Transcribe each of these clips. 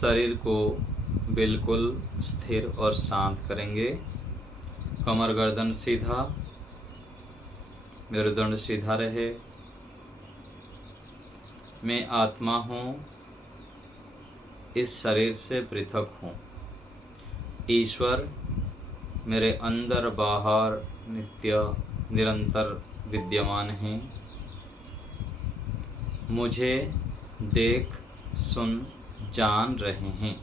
शरीर को बिल्कुल स्थिर और शांत करेंगे। कमर गर्दन सीधा, मेरुदंड सीधा रहे। मैं आत्मा हूँ, इस शरीर से पृथक हूँ। ईश्वर मेरे अंदर बाहर नित्य निरंतर विद्यमान हैं। मुझे देख सुन जान रहे हैं।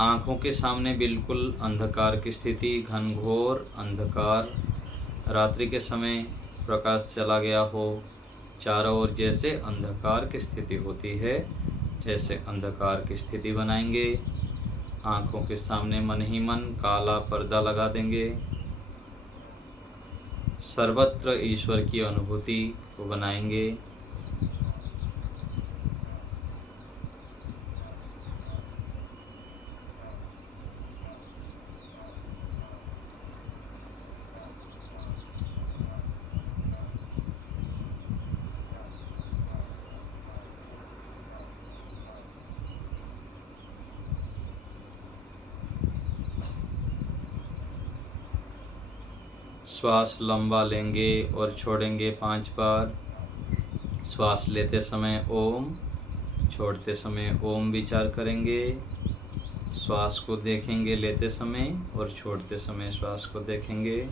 आँखों के सामने बिल्कुल अंधकार की स्थिति, घनघोर अंधकार, रात्रि के समय प्रकाश चला गया हो, चारों ओर जैसे अंधकार की स्थिति होती है, ऐसे अंधकार की स्थिति बनाएंगे। आँखों के सामने मन ही मन काला पर्दा लगा देंगे। सर्वत्र ईश्वर की अनुभूति को बनाएंगे। श्वास लंबा लेंगे और छोड़ेंगे 5 बार। श्वास लेते समय ओम, छोड़ते समय ओम विचार करेंगे। श्वास को देखेंगे लेते समय और छोड़ते समय श्वास को देखेंगे।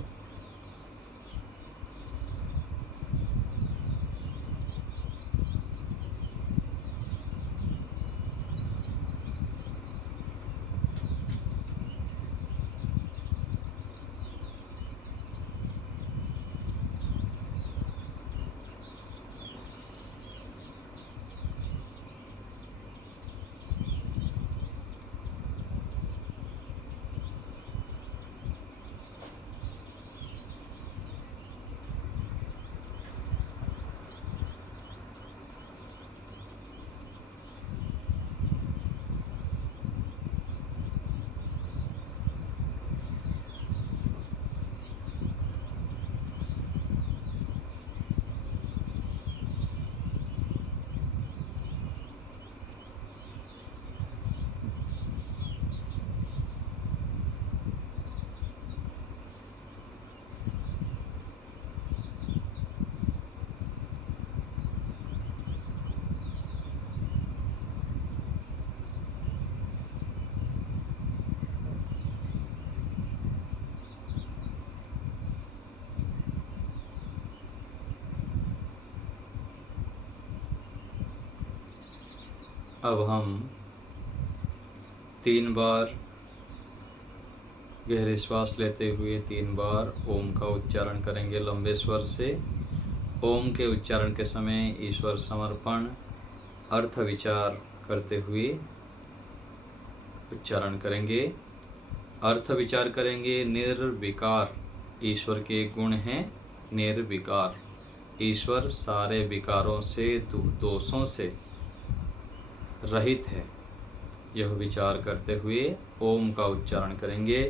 अब हम 3 बार गहरी श्वास लेते हुए 3 बार ओम का उच्चारण करेंगे लंबे स्वर से। ओम के उच्चारण के समय ईश्वर समर्पण अर्थ विचार करते हुए उच्चारण करेंगे। अर्थ विचार करेंगे निर्विकार। ईश्वर के गुण हैं निर्विकार। ईश्वर सारे विकारों से, दोषों से रहित है। यह विचार करते हुए ओम का उच्चारण करेंगे।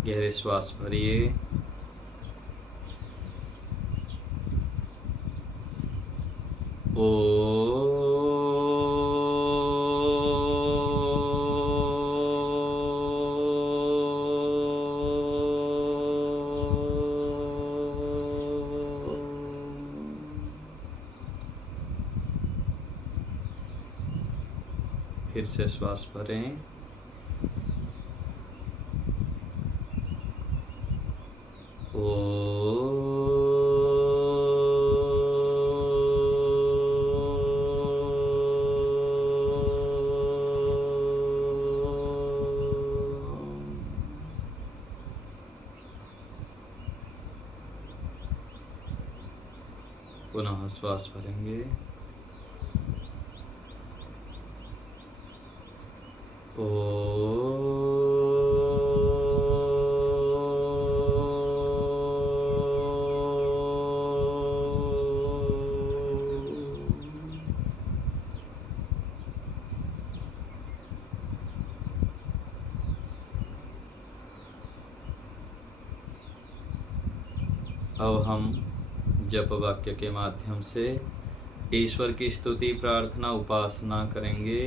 गहरे श्वास भरिए, ओ फिर से श्वास भरें, पुनः श्वास भरेंगे, अब हम जप वाक्य के माध्यम से ईश्वर की स्तुति प्रार्थना उपासना करेंगे।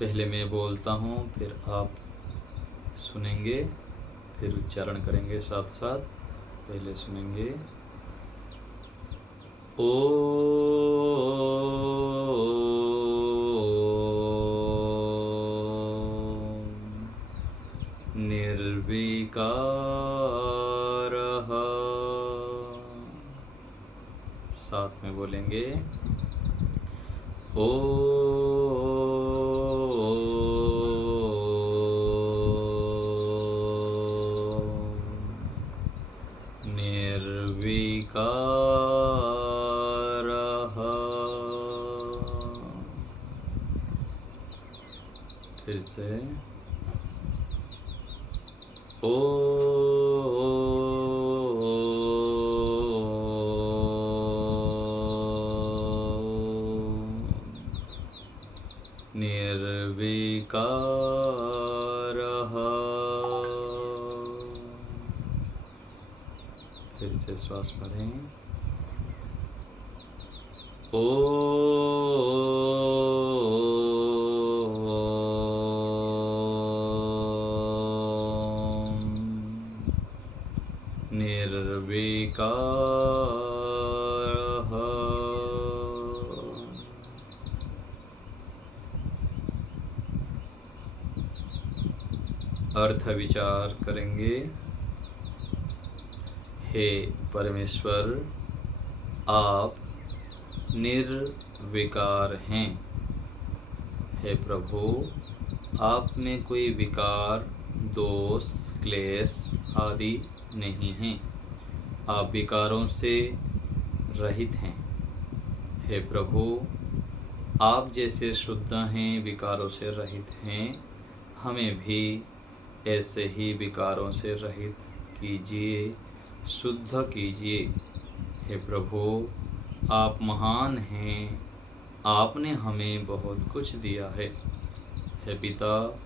पहले मैं बोलता हूँ, फिर आप सुनेंगे, फिर उच्चारण करेंगे साथ साथ। पहले सुनेंगे। निर्विकारः। साथ में बोलेंगे। निर्विकारः। फिर से। निर्विकारः। फिर से श्वास भरें। निर्विकारः। अर्थ विचार करेंगे। हे परमेश्वर, आप निर्विकार हैं। हे प्रभु, आप में कोई विकार, दोष, क्लेश आदि नहीं हैं। आप विकारों से रहित हैं। हे प्रभु, आप जैसे शुद्ध हैं, विकारों से रहित हैं, हमें भी ऐसे ही विकारों से रहित कीजिए, शुद्ध कीजिए। हे प्रभु, आप महान हैं। आपने हमें बहुत कुछ दिया है। हे पिता,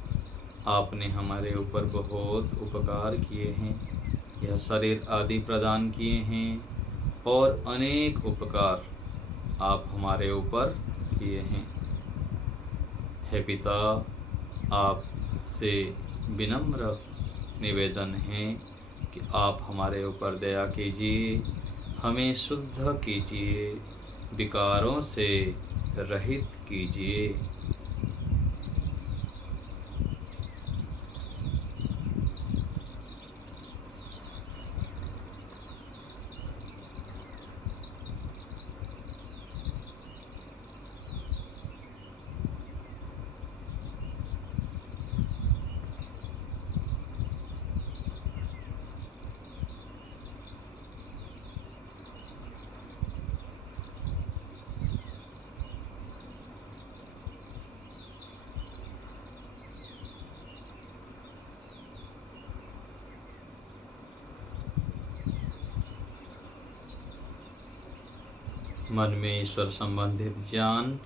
आपने हमारे ऊपर बहुत उपकार किए हैं। यह शरीर आदि प्रदान किए हैं और अनेक उपकार आप हमारे ऊपर किए हैं। हे पिता, आपसे विनम्र निवेदन है कि आप हमारे ऊपर दया कीजिए, हमें शुद्ध कीजिए, विकारों से रहित कीजिए। मन में ईश्वर संबंधित ज्ञान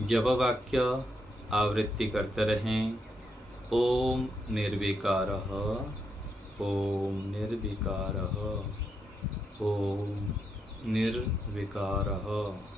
जप वाक्य आवृत्ति करते रहें। ओम निर्विकारः, ओम निर्विकारः, ओम निर्विकारः।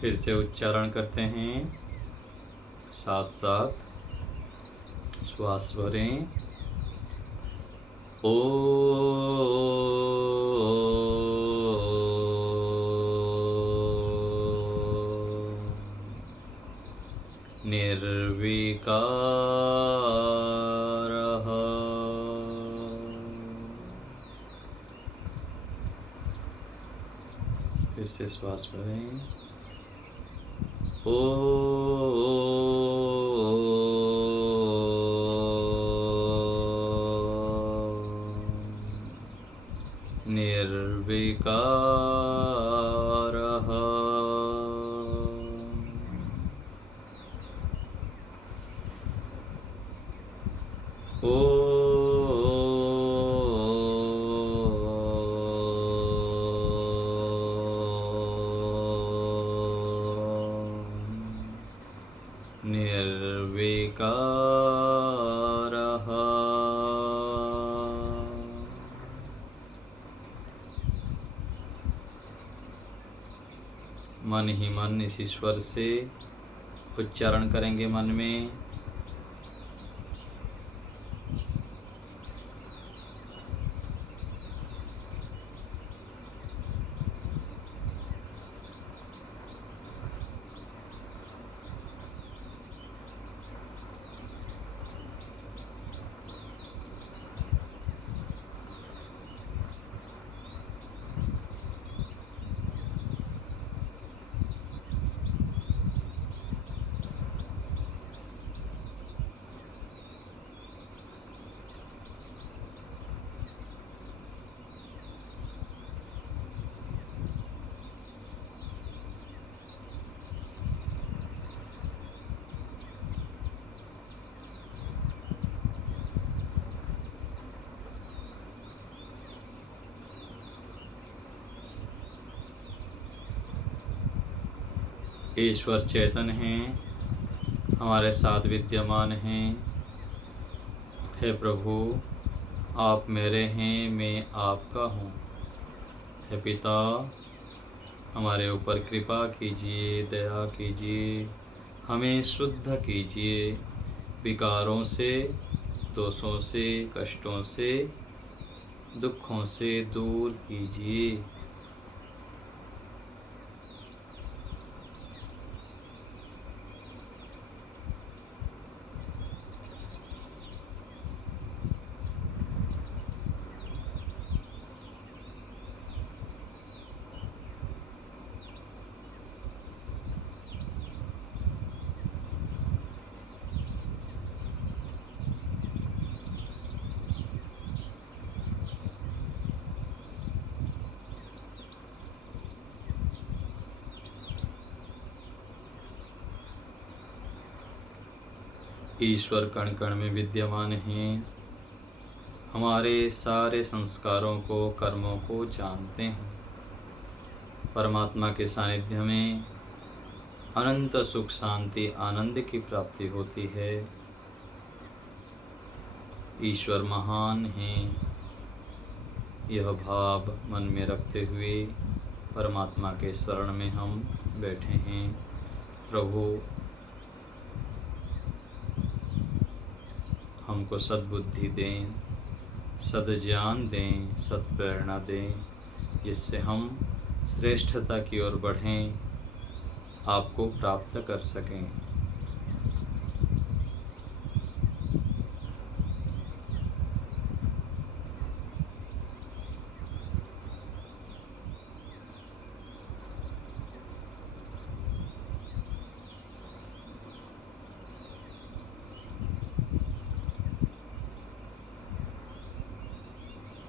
फिर से उच्चारण करते हैं, साथ साथ श्वास भरें। ओ निर्विकारः। फिर से श्वास भरें। ओ निर्विकारः। मन ही मन इस ईश्वर से उच्चारण करेंगे मन में। ईश्वर चेतन हैं, हमारे साथ विद्यमान हैं। हे प्रभु, आप मेरे हैं, मैं आपका हूँ। हे पिता, हमारे ऊपर कृपा कीजिए, दया कीजिए, हमें शुद्ध कीजिए, विकारों से, दोषों से, कष्टों से, दुखों से दूर कीजिए। ईश्वर कण कण में विद्यमान हैं, हमारे सारे संस्कारों को, कर्मों को जानते हैं। परमात्मा के सानिध्य में अनंत सुख, शांति, आनंद की प्राप्ति होती है। ईश्वर महान हैं, यह भाव मन में रखते हुए परमात्मा के शरण में हम बैठे हैं। प्रभु, हमको सद्बुद्धि दें, सद्ज्ञान दें, सत्प्रेरणा दें, जिससे हम श्रेष्ठता की ओर बढ़ें, आपको प्राप्त कर सकें।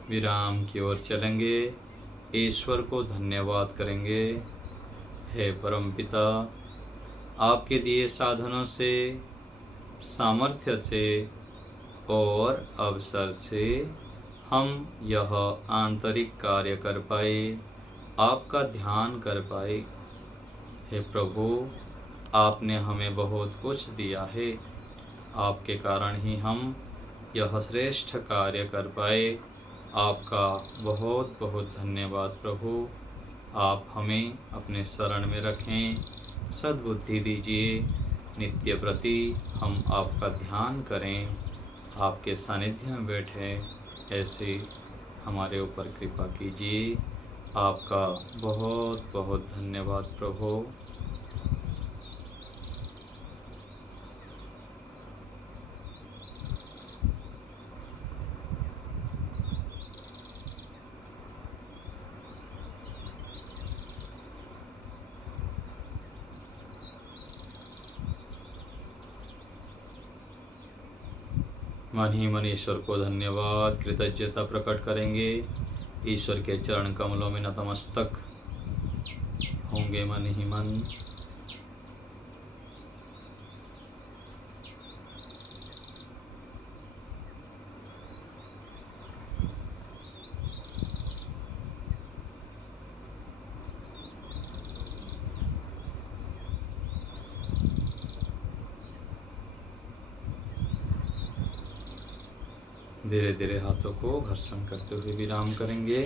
विराम की ओर चलेंगे, ईश्वर को धन्यवाद करेंगे। हे परमपिता, आपके दिए साधनों से, सामर्थ्य से और अवसर से हम यह आंतरिक कार्य कर पाए, आपका ध्यान कर पाए। हे प्रभु, आपने हमें बहुत कुछ दिया है, आपके कारण ही हम यह श्रेष्ठ कार्य कर पाए। आपका बहुत बहुत धन्यवाद प्रभु। आप हमें अपने शरण में रखें, सद्बुद्धि दीजिए, नित्य प्रति हम आपका ध्यान करें, आपके सानिध्य में बैठें, ऐसे हमारे ऊपर कृपा कीजिए। आपका बहुत बहुत धन्यवाद प्रभु। मन ही मन ईश्वर को धन्यवाद, कृतज्ञता प्रकट करेंगे। ईश्वर के चरण कमलों में नतमस्तक होंगे मन ही मन। धीरे धीरे हाथों को घर्षण करते हुए विराम करेंगे।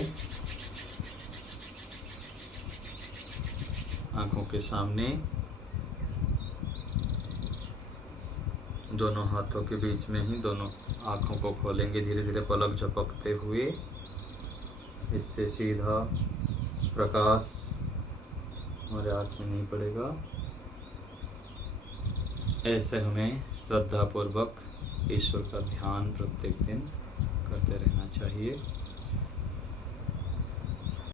आँखों के सामने दोनों हाथों के बीच में ही दोनों आँखों को खोलेंगे, धीरे धीरे पलक झपकते हुए। इससे सीधा प्रकाश हमारे आँख में नहीं पड़ेगा। ऐसे हमें श्रद्धापूर्वक ईश्वर का ध्यान प्रत्येक दिन करते रहना चाहिए।